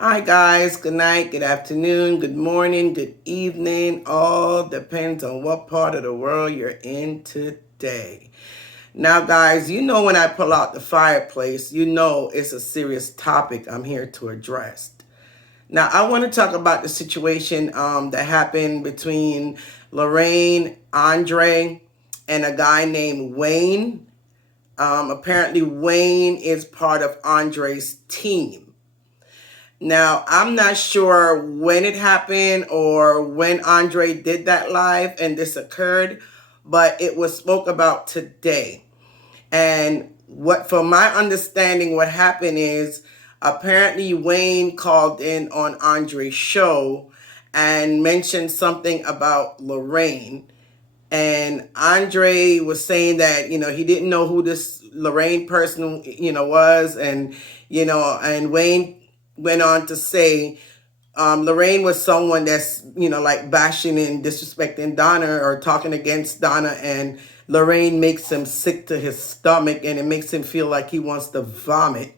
Hi, guys. Good night, good afternoon, good morning, good evening. All depends on what part of the world you're in today. Now, guys, you know when I pull out the fireplace, you know it's a serious topic I'm here to address. Now, I want to talk about the situation that happened between Loraine, Andre, and a guy named Wyane. Apparently, Wyane is part of Andre's team. Now, I'm not sure when it happened or when Andre did that live and this occurred, but it was spoke about today. And what, from my understanding, what happened is apparently Wyane called in on Andre's show and mentioned something about Loraine. And Andre was saying that, he didn't know who this Loraine person, was. And Wyane went on to say Loraine was someone that's, like bashing and disrespecting Donna or talking against Donna. And Loraine makes him sick to his stomach and it makes him feel like he wants to vomit.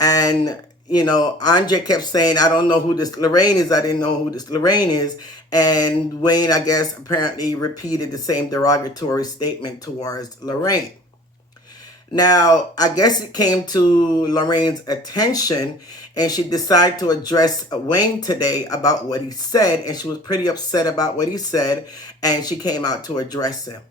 And, Andre kept saying, I don't know who this Loraine is. I didn't know who this Loraine is. And Wyane, I guess, apparently repeated the same derogatory statement towards Loraine. Now, I guess it came to Lorraine's attention and she decided to address Wyane today about what he said. And she was pretty upset about what he said. And she came out to address him.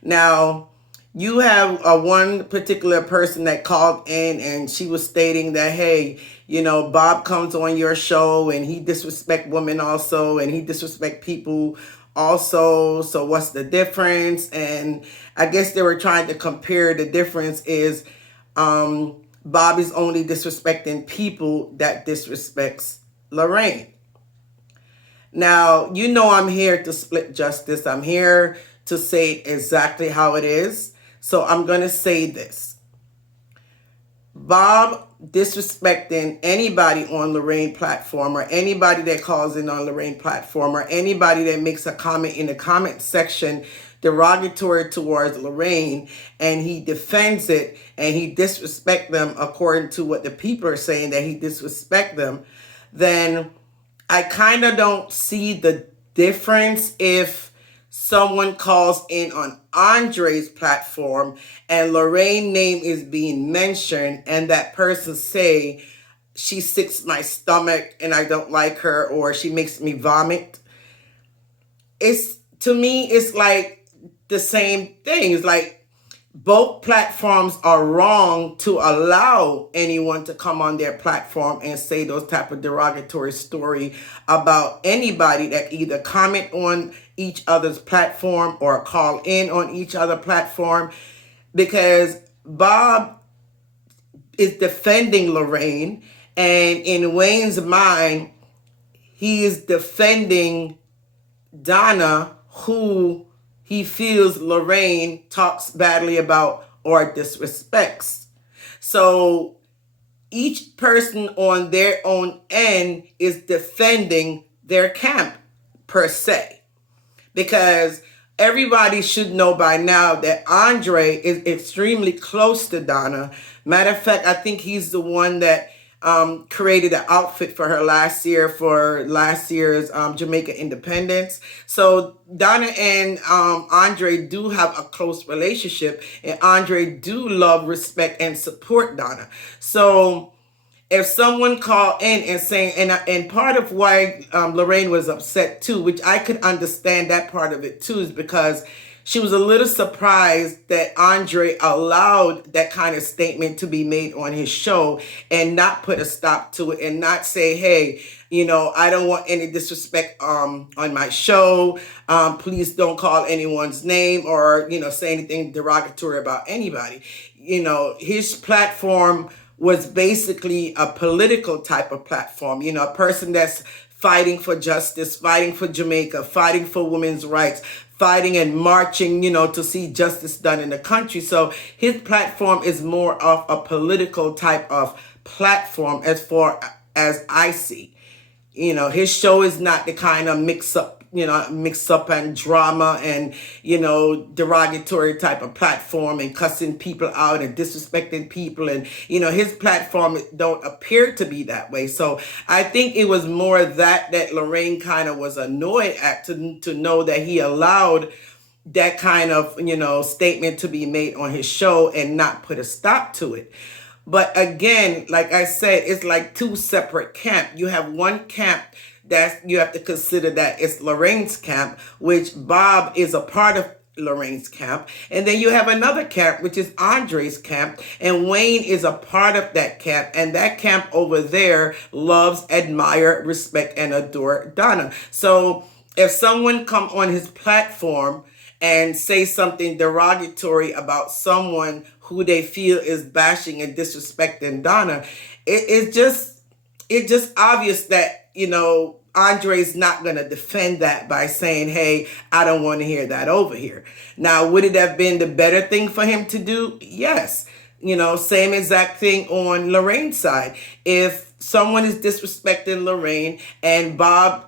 Now, you have one particular person that called in and she was stating that, hey, Bob comes on your show and he disrespect women also and he disrespect people also. So what's the difference? And I guess they were trying to compare the difference is Bob is only disrespecting people that disrespects Loraine. Now, I'm here to split justice. I'm here to say exactly how it is. So I'm going to say this. Bob disrespecting anybody on Loraine platform or anybody that calls in on Loraine platform or anybody that makes a comment in the comment section derogatory towards Loraine and he defends it and he disrespect them according to what the people are saying that he disrespect them, then I kind of don't see the difference if someone calls in on Andre's platform and Lorraine's name is being mentioned and that person say she sicks my stomach and I don't like her or she makes me vomit. To me, it's like the same thing. It's like both platforms are wrong to allow anyone to come on their platform and say those type of derogatory story about anybody that either comment on each other's platform or call in on each other platform, because Bob is defending Loraine and in Wayne's mind, he is defending Donna, who he feels Loraine talks badly about or disrespects. So each person on their own end is defending their camp per se. Because everybody should know by now that Andre is extremely close to Donna. Matter of fact, I think he's the one that created an outfit for her last year for last year's Jamaica independence. So Donna and Andre do have a close relationship, and Andre do love, respect, and support Donna. So if someone called in and saying, and part of why Loraine was upset too, which I could understand that part of it too, is because she was a little surprised that Andre allowed that kind of statement to be made on his show and not put a stop to it and not say, hey, I don't want any disrespect on my show. Please don't call anyone's name or, say anything derogatory about anybody. His platform was basically a political type of platform, a person that's fighting for justice, fighting for Jamaica, fighting for women's rights, fighting and marching, to see justice done in the country. So his platform is more of a political type of platform as far as I see. His show is not the kind of mix up mix up and drama and, derogatory type of platform and cussing people out and disrespecting people. And, his platform don't appear to be that way. So I think it was more that Loraine kind of was annoyed at to know that he allowed that kind of, statement to be made on his show and not put a stop to it. But again, like I said, it's like two separate camps. You have one camp that you have to consider that it's Lorraine's camp, which Bob is a part of Lorraine's camp. And then you have another camp, which is Andre's camp. And Wyane is a part of that camp. And that camp over there loves, admire, respect, and adore Donna. So if someone come on his platform and say something derogatory about someone who they feel is bashing and disrespecting Donna, it's just obvious that, Andre's not going to defend that by saying, hey, I don't want to hear that over here. Now, would it have been the better thing for him to do? Yes. Same exact thing on Lorraine's side. If someone is disrespecting Loraine and Bob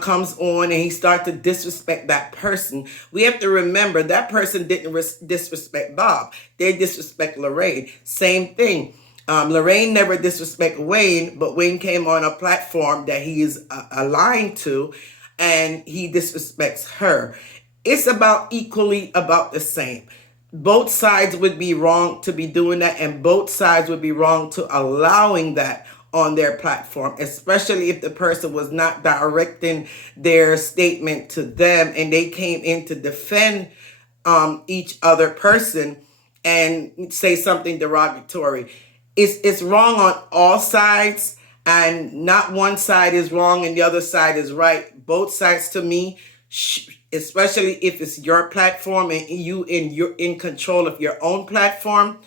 comes on and he starts to disrespect that person, we have to remember that person didn't disrespect Bob. They disrespect Loraine. Same thing. Loraine never disrespect Wyane, but Wyane came on a platform that he is aligned to, and he disrespects her. It's about equally about the same. Both sides would be wrong to be doing that, and both sides would be wrong to allowing that on their platform, especially if the person was not directing their statement to them and they came in to defend each other person and say something derogatory. It's wrong on all sides, and not one side is wrong and the other side is right. Both sides, to me, especially if it's your platform and you're in control of your own platform,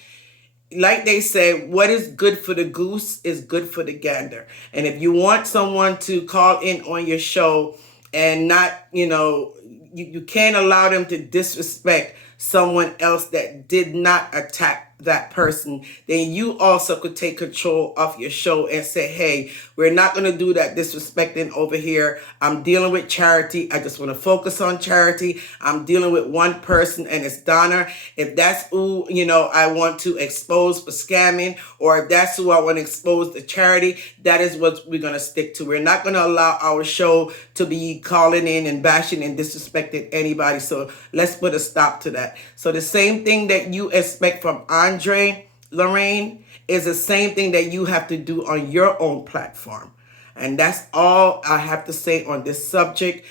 like they say, what is good for the goose is good for the gander. And if you want someone to call in on your show and not, you can't allow them to disrespect someone else that did not attack that person, then you also could take control of your show and say, hey, we're not going to do that disrespecting over here. I'm dealing with charity. I just want to focus on charity. I'm dealing with one person, and it's Donna. If that's who, I want to expose for scamming, or if that's who I want to expose to charity, that is what we're going to stick to. We're not going to allow our show to be calling in and bashing and disrespecting anybody. So let's put a stop to that. So the same thing that you expect from Andre, Loraine, is the same thing that you have to do on your own platform. And that's all I have to say on this subject.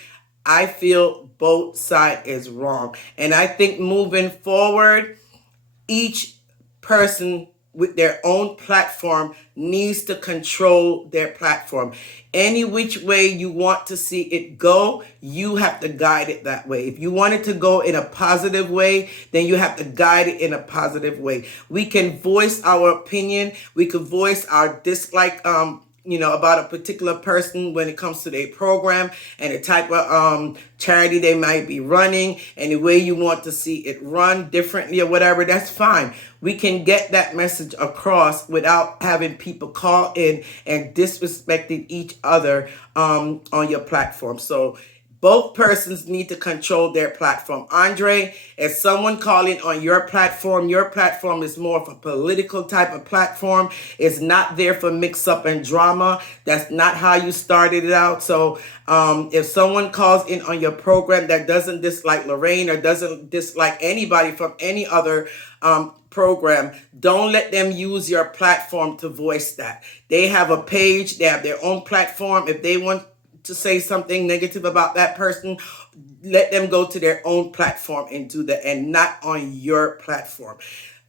I feel both sides is wrong. And I think moving forward, each person with their own platform needs to control their platform. Any which way you want to see it go, you have to guide it that way. If you want it to go in a positive way, then you have to guide it in a positive way. We can voice our opinion. We could voice our dislike, about a particular person when it comes to their program and the type of charity they might be running and the way you want to see it run differently or whatever. That's fine. We can get that message across without having people call in and disrespecting each other on your platform. So both persons need to control their platform. Andre, as someone calling on your platform is more of a political type of platform. It's not there for mix up and drama. That's not how you started it out. So if someone calls in on your program that doesn't dislike Loraine or doesn't dislike anybody from any other program, don't let them use your platform to voice that. They have a page. They have their own platform. If they want to say something negative about that person, let them go to their own platform and do that, and not on your platform.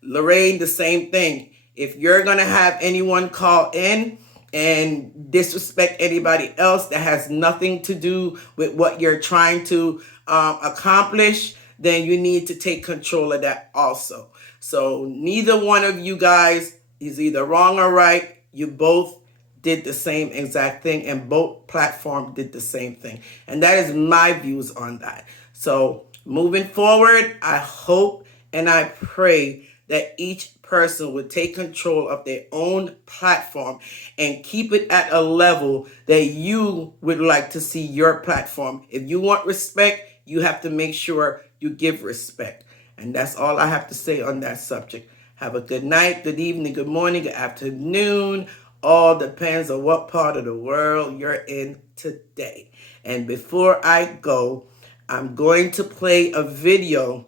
Loraine, the same thing. If you're going to have anyone call in and disrespect anybody else that has nothing to do with what you're trying to accomplish, then you need to take control of that also. So neither one of you guys is either wrong or right. You both did the same exact thing, and both platforms did the same thing. And that is my views on that. So moving forward, I hope and I pray that each person would take control of their own platform and keep it at a level that you would like to see your platform. If you want respect, you have to make sure you give respect. And that's all I have to say on that subject. Have a good night, good evening, good morning, good afternoon. All depends on what part of the world you're in today. And before I go, I'm going to play a video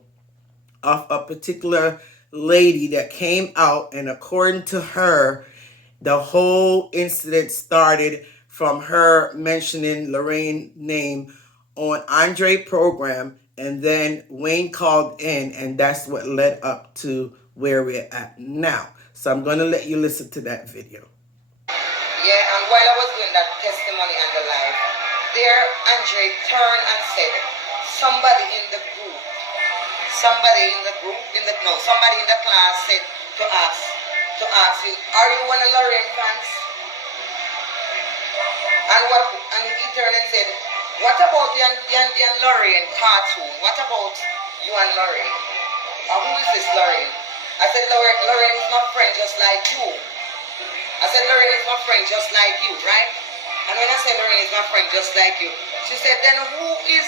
of a particular lady that came out, and according to her, the whole incident started from her mentioning Loraine name on Andre program, and then Wyane called in, and that's what led up to where we're at now. So I'm going to let you listen to that video. Yeah, and while I was doing that testimony and the live, there Andre turned and said, somebody in the group, somebody in the class said to ask you, are you one of Loraine fans? And he turned and said, what about the Loraine cartoon? What about you and Loraine? Who is this Loraine? I said, Loraine is my friend just like you. I said, Loraine is my friend just like you, right? And when I said Loraine is my friend just like you, she said, then who is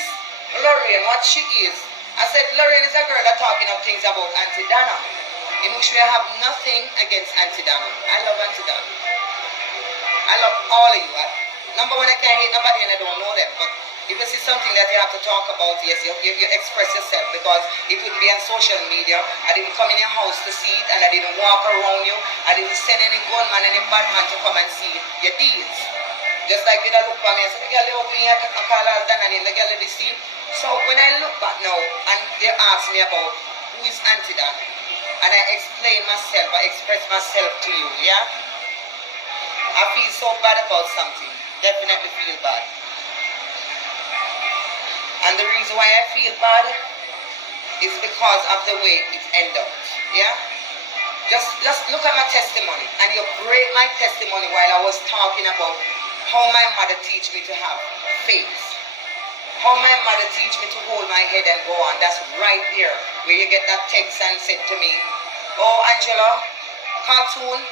Loraine? What she is? I said, Loraine is a girl that's talking of things about Auntie Dana, in which we have nothing against Auntie Dana. I love Auntie Dana. I love all of you. Number one, I can't hate nobody and I don't know them, but if you see something that you have to talk about, yes, you express yourself, because it would be on social media. I didn't come in your house to see it, and I didn't walk around you. I didn't send any gunman, any bad man to come and see your deeds. Just like you look for me and say, the girl over here, I call her done, and the girl they see. So when I look back now, and they ask me about who is Auntie Dan, and I explain myself, I express myself to you, yeah? I feel so bad about something. Definitely feel bad. And the reason why I feel bad is because of the way it ended up. Yeah? Just look at my testimony, and you break my testimony while I was talking about how my mother teach me to have faith. How my mother teach me to hold my head and go on. That's right there where you get that text and said to me, oh, Angela, cartoon,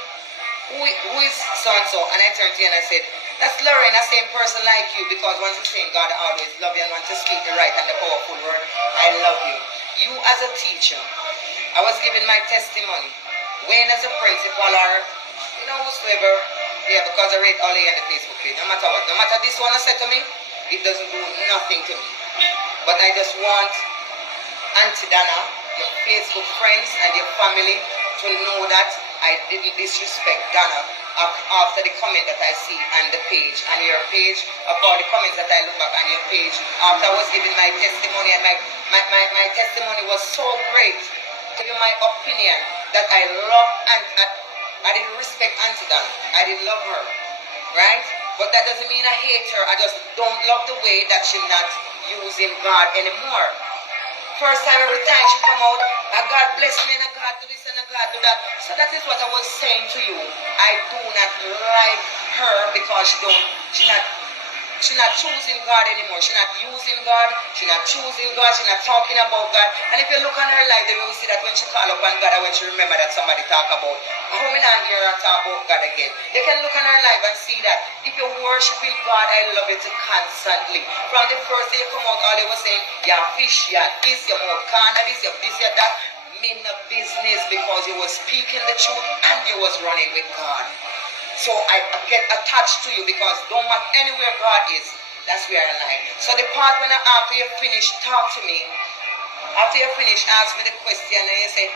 who is so-and-so? And I turned to you and I said, that's Loraine, a same person like you, because once you're saying God always love you and want to speak the right and the powerful word, I love you. You as a teacher, I was giving my testimony. Wyane as a principal, or, whosoever, yeah, because I read all the on the Facebook page, no matter what. No matter this one I said to me, it doesn't do nothing to me. But I just want Auntie Dana, your Facebook friends and your family to know that I didn't disrespect Dana after the comment that I see on the page, and your page, about the comments that I look back on your page, after I was giving my testimony, and my testimony was so great, to give my opinion that I love, and I didn't respect Auntie Dana. I didn't love her, right? But that doesn't mean I hate her. I just don't love the way that she's not using God anymore. First time, every time she come out, God bless me, and God do this, and God do that. So that is what I was saying to you. I do not like her because she's not choosing God anymore. She's not using God. She's not choosing God. She's not talking about God. And if you look on her life, then you will see that when she call upon God, and when she remember that somebody talk about, how me not hear her talk about God again. You can look on her life and see that if you're worshiping God, I love it constantly. From the first day you come out, all you was saying, you're fish, you're this, you're more corner, this, you're this, you're that. Mean the business, because you was speaking the truth and you was running with God. So I get attached to you, because don't matter anywhere God is, that's where I like. So the part when after you finish, talk to me. After you finish, ask me the question, and you say,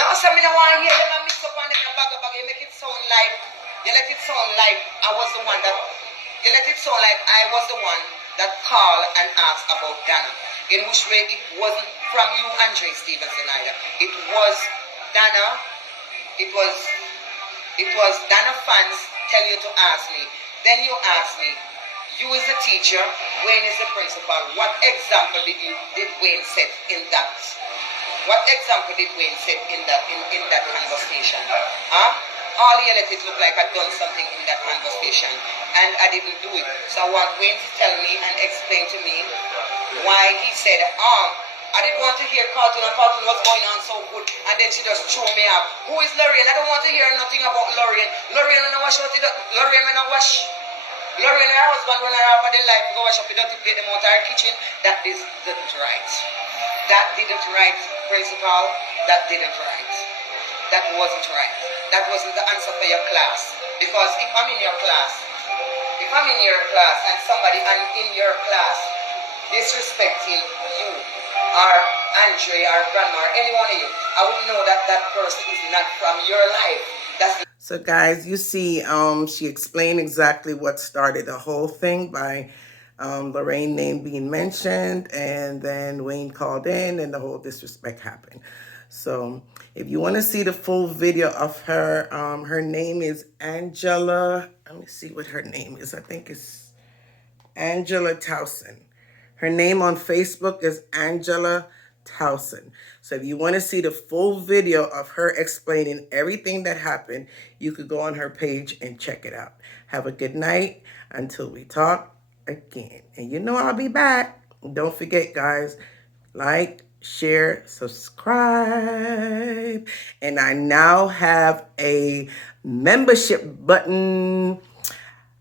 no, so I don't want to hear them mix up on them bag. You make it sound like, you let it sound like I was the one that, you let it sound like I was the one that called and asked about Dana. In which way it wasn't from you, Andrea Stevenson, either. It was Dana, it was Dana fans tell you to ask me. Then you ask me, you is the teacher, Wyane is the principal. What example did Wyane set in that? What example did Wyane set in that conversation? All you let it look like I'd done something in that conversation, and I didn't do it. So I want Wyane to tell me and explain to me why he said, I didn't want to hear cartoon, and cartoon was going on so good, and then she just threw me up. Who is Loraine? I don't want to hear nothing about Loraine. Loraine, when I wash out it, Loraine, when I wash. Loraine, her husband, when I have the life, go wash up the dirty plate, them out her kitchen. That didn't right. That didn't right, principal. That didn't right. That wasn't right. That wasn't the answer for your class. Because if I'm in your class, and somebody in your class disrespecting you, or Andrea, or grandma, or any one of you, I would know that that person is not from your life. So guys, you see, she explained exactly what started the whole thing by Loraine name being mentioned, and then Wyane called in and the whole disrespect happened. So if you want to see the full video of her, her name is Angela. Let me see what her name is. I think it's Angela Towson. Her name on Facebook is Angela Towson. So if you want to see the full video of her explaining everything that happened, you could go on her page and check it out. Have a good night until we talk again. And you know I'll be back. Don't forget, guys, like, share, subscribe. And I now have a membership button.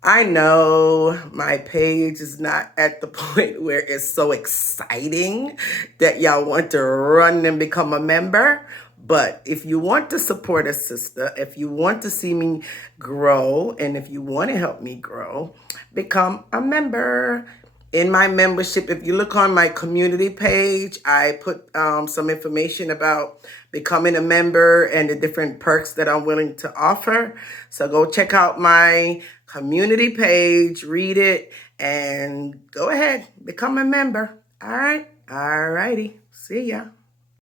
I know my page is not at the point where it's so exciting that y'all want to run and become a member. But if you want to support a sister, if you want to see me grow, and if you want to help me grow, become a member. In my membership, if you look on my community page, I put some information about becoming a member and the different perks that I'm willing to offer. So go check out my community page, read it, and go ahead, become a member. All right. All righty. See ya.